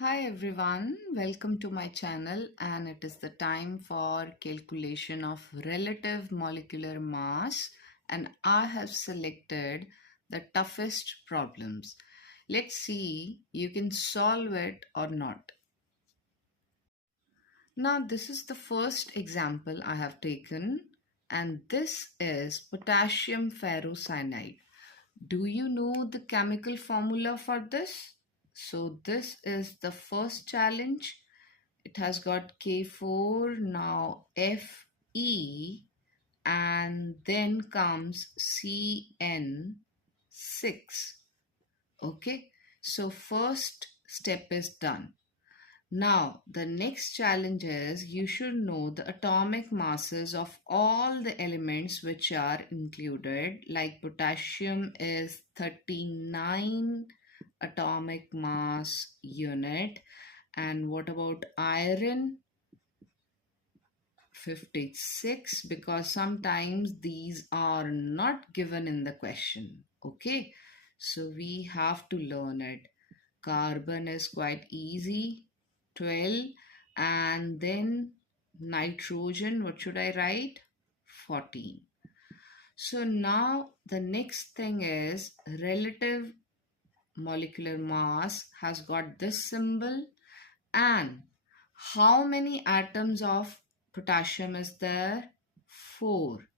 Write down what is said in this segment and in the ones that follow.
Hi everyone, welcome to my channel, and it is the time for calculation of relative molecular mass, and I have selected the toughest problems. Let's see you can solve it or not. Now this is the first example I have taken, and this is potassium ferrocyanide. Do you know the chemical formula for this? So this is the first challenge. It has got K4, now Fe, and then comes CN6. Okay, so first step is done. Now, the next challenge is you should know the atomic masses of all the elements which are included. Like potassium is 39 atomic mass unit. And what about iron? 56, because sometimes these are not given in the question. Okay, so we have to learn it. Carbon is quite easy, 12, and then nitrogen, what should I write? 14. So now the next thing is relative molecular mass has got this symbol, and how many atoms of potassium is there? 4.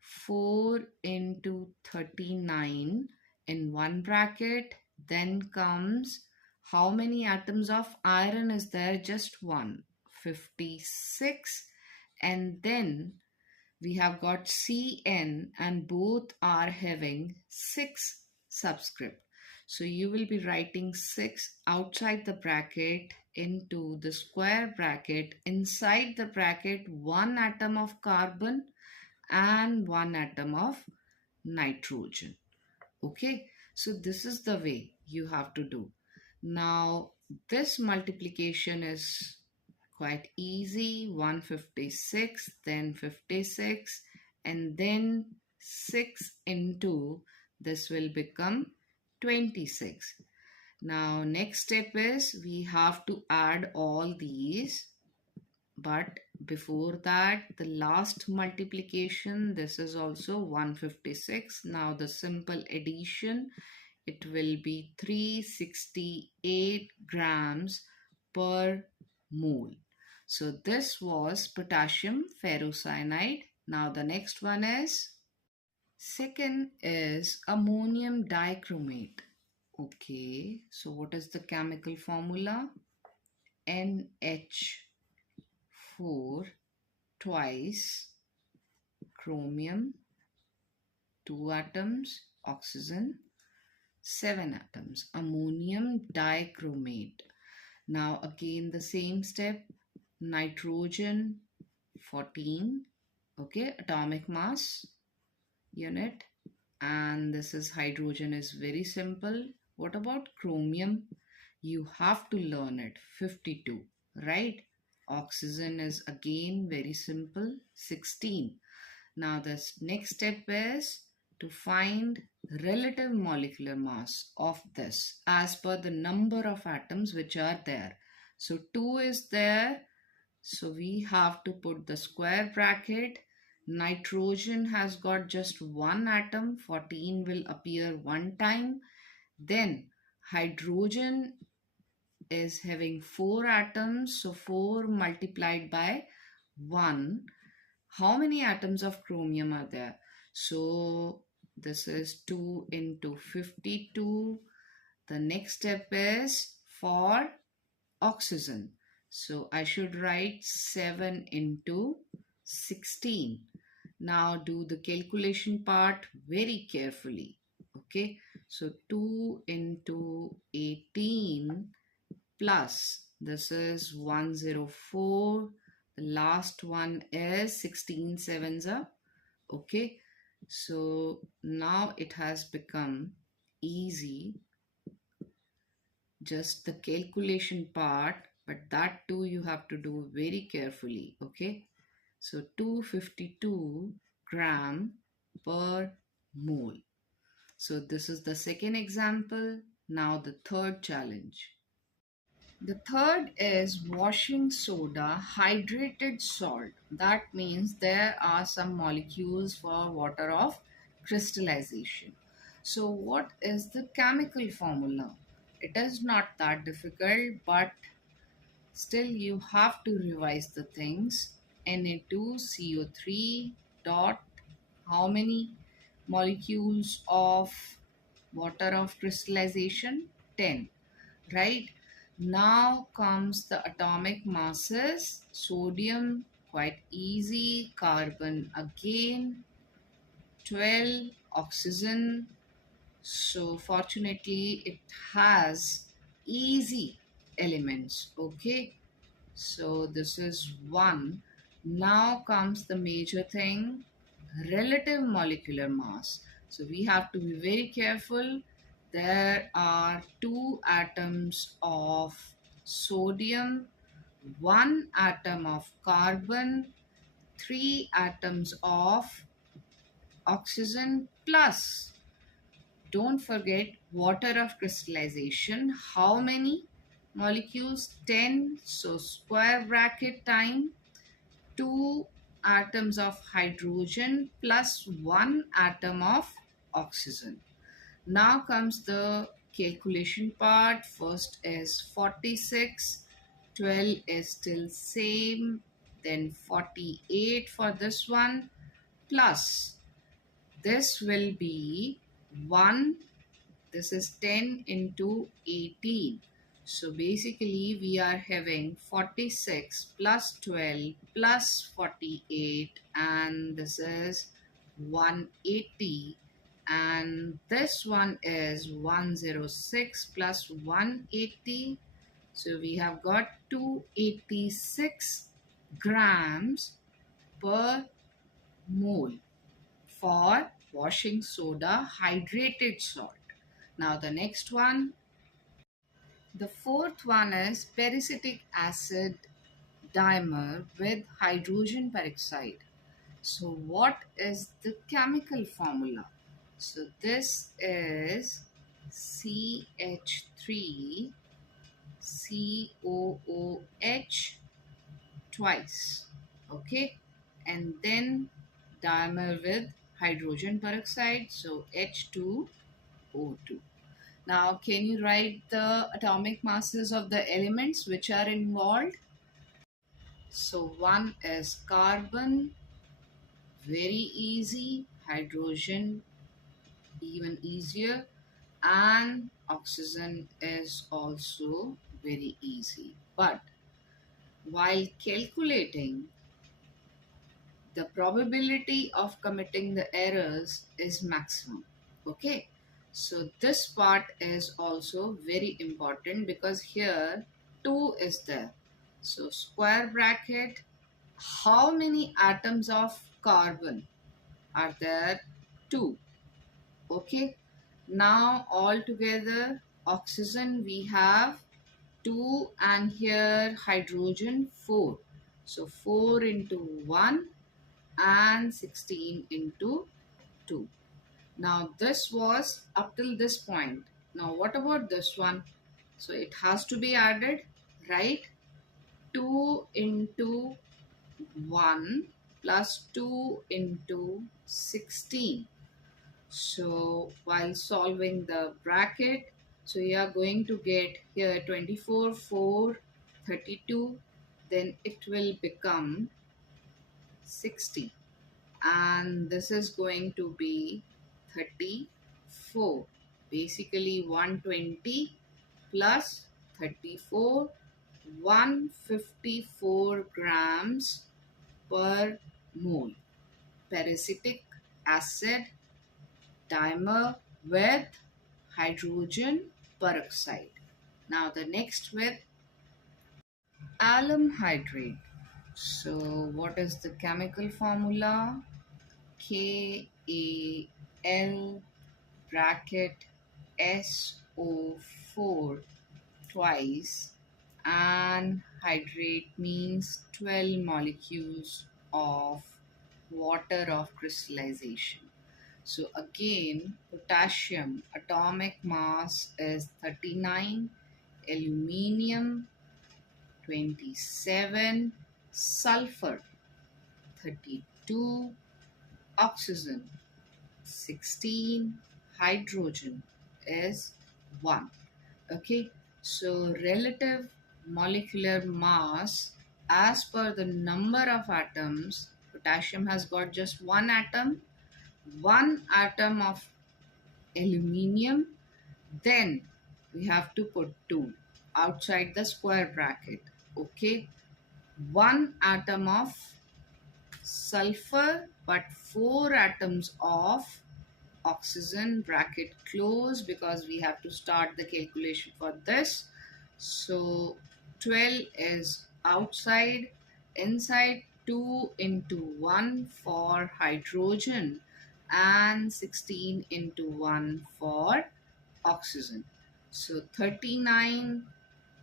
4 into 39 in one bracket. Then comes how many atoms of iron is there? Just one. 56. And then we have got Cn, and both are having 6 subscript. So you will be writing 6 outside the bracket into the square bracket. Inside the bracket, 1 atom of carbon and 1 atom of nitrogen. Okay, so this is the way you have to do. Now this multiplication is quite easy. 156, then 56, and then 6 into this will become 26. Now next step is we have to add all these, but before that the last multiplication, this is also 156. Now the simple addition, it will be 368 grams per mole. So this was potassium ferrocyanide. Now the next one is, second is ammonium dichromate. Okay, so what is the chemical formula? NH4 twice chromium, 2 atoms, oxygen, 7 atoms, ammonium dichromate. Now again the same step, nitrogen 14, okay, atomic mass unit, and this is hydrogen is very simple. What about chromium? You have to learn it, 52, right? Oxygen is again very simple, 16. Now this next step is to find relative molecular mass of this as per the number of atoms which are there. So 2 is there, so we have to put the square bracket. Nitrogen has got just 1 atom, 14 will appear one time. Then hydrogen is having 4 atoms, so 4 multiplied by 1. How many atoms of chromium are there? So this is 2 into 52. The next step is for oxygen. So I should write 7 into 16. Now do the calculation part very carefully. Okay, so 2 into 18 plus, this is 104. The last one is 16 sevens are. Okay, so now it has become easy, just the calculation part, but that too you have to do very carefully. Okay, so 252 gram per mole. So this is the second example. Now the third challenge. The third is washing soda, hydrated salt. That means there are some molecules for water of crystallization. So, what is the chemical formula? It is not that difficult, but still you have to revise the things. Na2CO3 dot how many molecules of water of crystallization? 10, right? Now comes the atomic masses. Sodium, quite easy. Carbon again, 12. Oxygen, so fortunately it has easy elements. Okay, so this is one. Now comes the major thing, relative molecular mass. So we have to be very careful. There are two atoms of sodium, one atom of carbon, three atoms of oxygen, plus don't forget water of crystallization. How many molecules? 10. So square bracket time 2 atoms of hydrogen plus 1 atom of oxygen. Now comes the calculation part. First is 46, 12 is still same, then 48 for this one, plus this will be 1, this is 10 into 18. So basically we are having 46 plus 12 plus 48, and this is 180, and this one is 106 plus 180. So we have got 286 grams per mole for washing soda, hydrated salt. Now the next one, the fourth one is peracetic acid dimer with hydrogen peroxide. So what is the chemical formula? So this is CH3 COOH twice. Okay, and then dimer with hydrogen peroxide, so H2O2. Now, can you write the atomic masses of the elements which are involved? So, one is carbon, very easy, hydrogen, even easier, and oxygen is also very easy. But while calculating, the probability of committing the errors is maximum. Okay, so this part is also very important because here 2 is there. So square bracket, how many atoms of carbon are there? 2. Okay, now all together oxygen we have 2, and here hydrogen 4. So 4 into 1 and 16 into 2. Now this was up till this point. Now what about this one? So it has to be added, right? 2 into 1 plus 2 into 16. So while solving the bracket, so you are going to get here 24, 4, 32, then it will become 60, and this is going to be 34. Basically 120 plus 34, 154 grams per mole. Peracetic acid dimer with hydrogen peroxide. Now the next with alum hydrate. So what is the chemical formula? KAL bracket SO4 twice, and hydrate means 12 molecules of water of crystallization. So again, potassium atomic mass is 39, aluminium 27 sulfur, 32 oxygen, 16 hydrogen is 1. Okay, so relative molecular mass, as per the number of atoms, potassium has got just one atom of aluminium, then we have to put 2 outside the square bracket. Okay, one atom of sulfur but 4 atoms of oxygen, bracket close, because we have to start the calculation for this. So 12 is outside, inside 2 into 1 for hydrogen and 16 into 1 for oxygen. So 39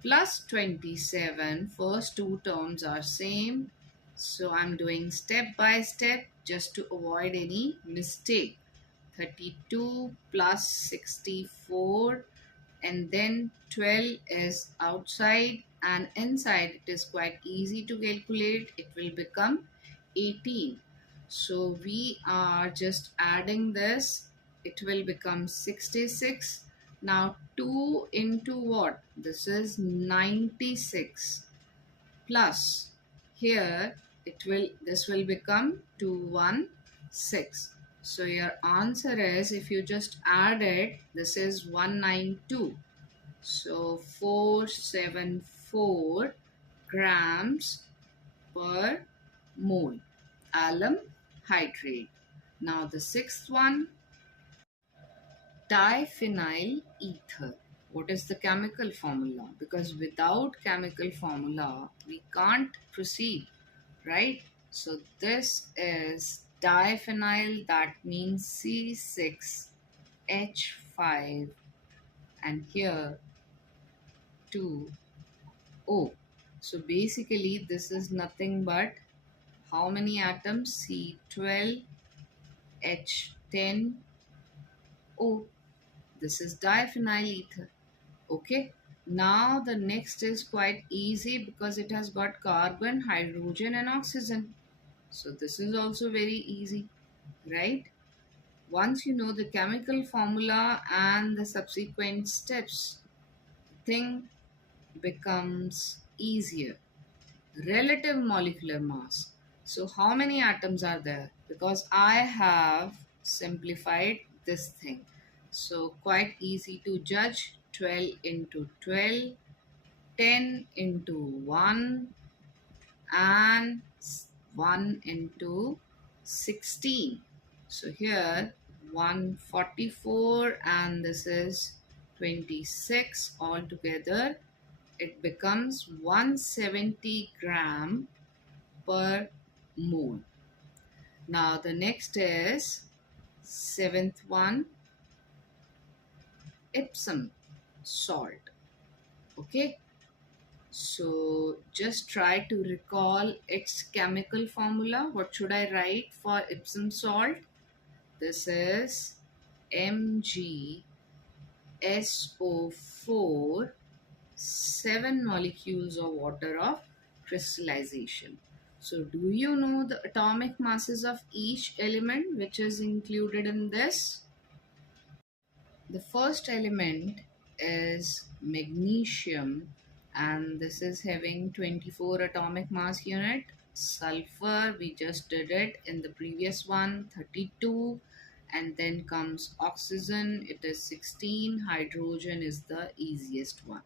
plus 27, first two terms are same. So I'm doing step by step just to avoid any mistake. 32 plus 64, and then 12 is outside and inside it is quite easy to calculate. It will become 18. So we are just adding this. It will become 66. Now 2 into what? This is 96 plus here this will become 216. So your answer is, if you just add it, this is 192. So 474 grams per mole alum hydrate. Now the sixth one, diphenyl ether. What is the chemical formula? Because without chemical formula we can't proceed, right? So this is diphenyl, that means C6H5, and here 2O. So basically this is nothing but how many atoms? C12H10O. This is diphenyl ether. Okay, now the next is quite easy because it has got carbon, hydrogen and oxygen. So this is also very easy, right? Once you know the chemical formula and the subsequent steps, the thing becomes easier. Relative molecular mass. So how many atoms are there? Because I have simplified this thing. So quite easy to judge. 12 into 12, 10 into 1 and 1 into 16. So here 144 and this is 26 altogether. It becomes 170 gram per mole. Now the next is seventh one, Epsom salt. Okay, so just try to recall its chemical formula. What should I write for Epsom salt? This is MgSO4, 7 molecules of water of crystallization. So do you know the atomic masses of each element which is included in this? The first element is magnesium, and this is having 24 atomic mass unit. Sulfur, we just did it in the previous one, 32, and then comes oxygen, it is 16. Hydrogen is the easiest one,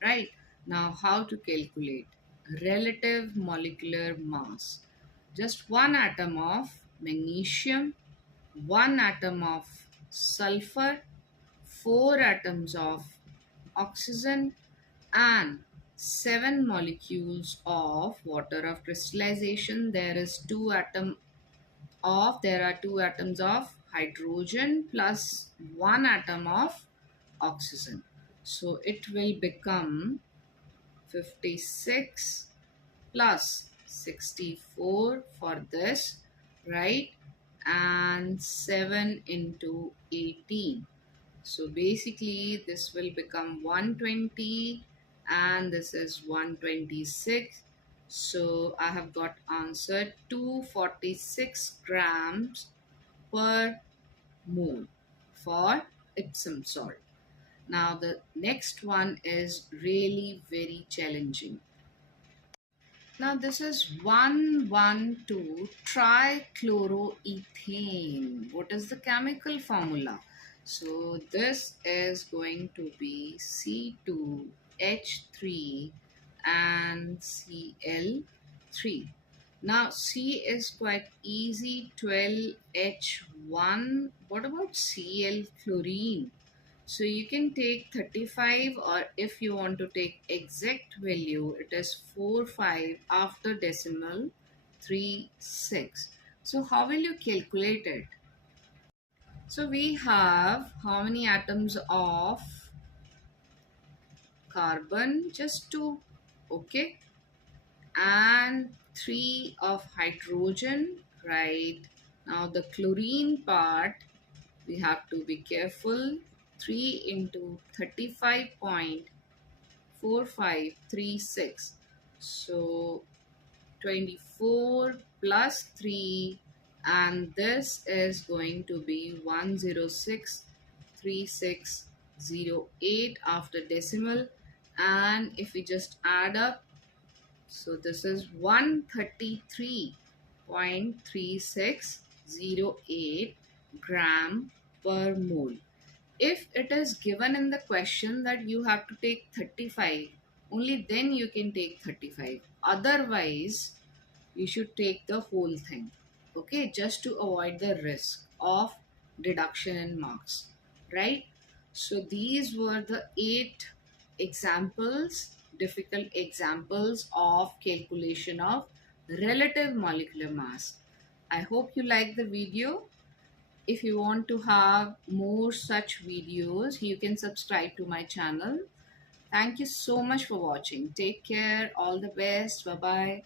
right? Now how to calculate relative molecular mass? Just one atom of magnesium, one atom of sulfur, 4 atoms of oxygen and 7 molecules of water of crystallization. There are 2 atoms of hydrogen plus 1 atom of oxygen. So it will become 56 plus 64 for this, right? And 7 into 18. So basically this will become 120 and this is 126. So I have got answered 246 grams per mole for Epsom salt. Now the next one is really very challenging. Now this is 112 trichloroethane. What is the chemical formula? So this is going to be C2H3 and Cl3. Now C is quite easy, 12H1. What about Cl chlorine? So you can take 35, or if you want to take exact value, it is 45 after decimal 36. So how will you calculate it? So we have how many atoms of carbon? Just two, okay, and three of hydrogen, right? Now the chlorine part, we have to be careful. 3 into 35.4536. So 24 plus 3, and this is going to be 1063608 after decimal. And if we just add up, so this is 133.3608 gram per mole. If it is given in the question that you have to take 35, only then you can take 35. Otherwise, you should take the whole thing. Okay, just to avoid the risk of deduction in marks, right? So these were the 8 examples, difficult examples of calculation of relative molecular mass. I hope you like the video. If you want to have more such videos, you can subscribe to my channel. Thank you so much for watching. Take care. All the best. Bye bye.